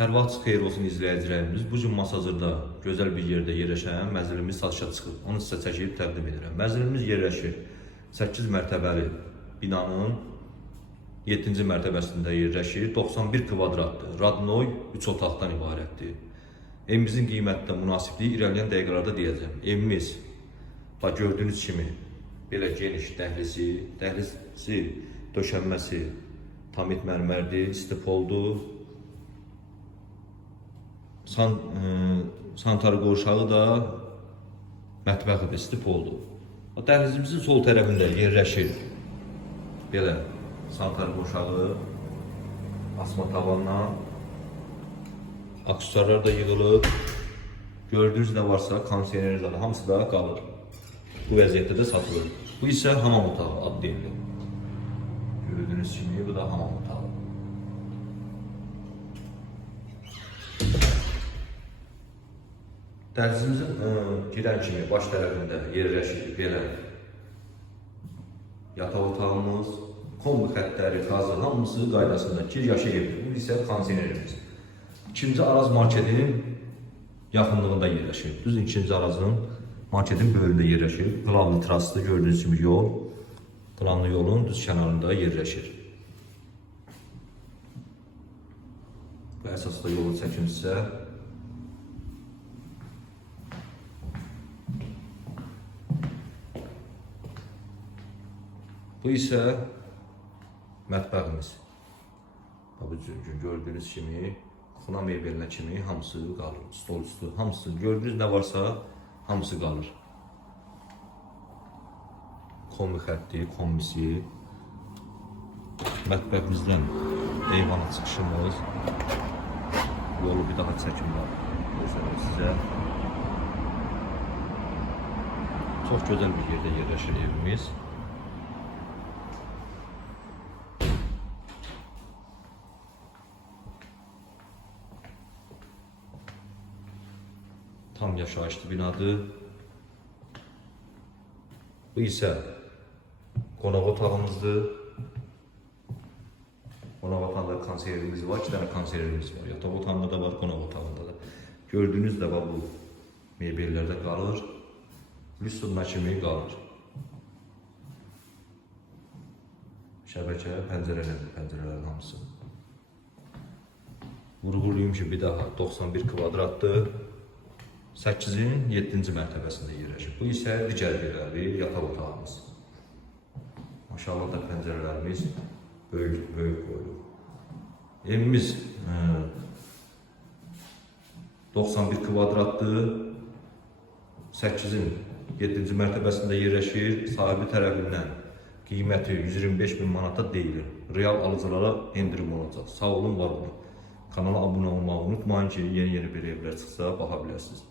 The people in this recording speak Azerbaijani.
Hər vaxt xeyir olsun izləyicilərimiz. Bu gün Masazırda gözəl bir yerdə yerləşən mənzilimiz satışa çıxıb. Onu sizə çəkib təqdim edirəm. Mənzilimiz yerləşir 8 mərtəbəli binanın 7-ci mərtəbəsində yerləşir. 91 kvadratdır. Radnoy 3 otaqdan ibarətdir. Evimizin qiymətdə münasibliyi irəliləyən dəqiqələrdə deyəcəm. Evimiz bax gördüyünüz kimi belə geniş dəhlizi, döşənməsi tamit mərmərdir, istipoldur. Santar qovşağı da mətbəxidir, istipoldur. Dəhlizimizin sol tərəfində yerləşir belə santar qovşağı, asma tavanla, aksesuarlar da yığılıb. Gördüyünüz nə varsa, kondisioner zadı, hamısı da qalır. Bu vəziyyətdə də satılır. Bu isə hamam otağı ad deyilir. Gördüyünüz kimi bu da hamam otağı. Dəhlizimizin girən kimi baş tərəfində yerləşir belə yataq otağımız, kombi xəttləri, qazı, hamısı qaydasında giryaşı evdir. Bu isə kondisionerimiz. İkinci Araz marketinin yaxınlığında yerləşir. Düz ikinci Arazın marketin böyründə yerləşir. Qlavlı traslı gördüyünüz kimi yol, planlı yolun düz kənarında yerləşir. Bu əsasda yolu çəkim sizə. Bu isə mətbəximiz. Bu gördüyünüz kimi, xuna meyvelinə kimi hamısı qalır. Stol üstü, hamısı gördüyünüz nə varsa hamısı qalır. Kombi xətti, kombisi. Mətbəximizdən eyvana çıxışımız. Yolu bir daha çəkim var. Göstərir sizə. Çox gözəl bir yerdə yerləşir evimiz. Tam yaşayışlı binadır. Bu isə qonaq otağımızdır. Qonaq otağında konservimiz var, 2 dənə konservimiz var. Yataq otağında da var, qonaq otağında da. Gördüyünüz də var, bu mebellərdə qalır. Lüsturna kimi qalır. Şəbəkə, pəncərələrin hamısı. Vurğulayım ki, bir daha 91 kvadratdır. 8-in 7-ci mərtəbəsində yerləşir. Bu isə digər yerləri, yataq otağımız. Maşallah da pəncərələrimiz böyük qoyulur. Evimiz 91 kvadratdır. 8-in 7-ci mərtəbəsində yerləşir. Sahibi tərəfindən qiyməti 125.000 manata deyilir. Real alıcılara endirim olacaq. Sağ olun, var olun. Kanala abunə olmağı unutmayın ki, yeni bir evlər çıxsa baxa bilərsiniz.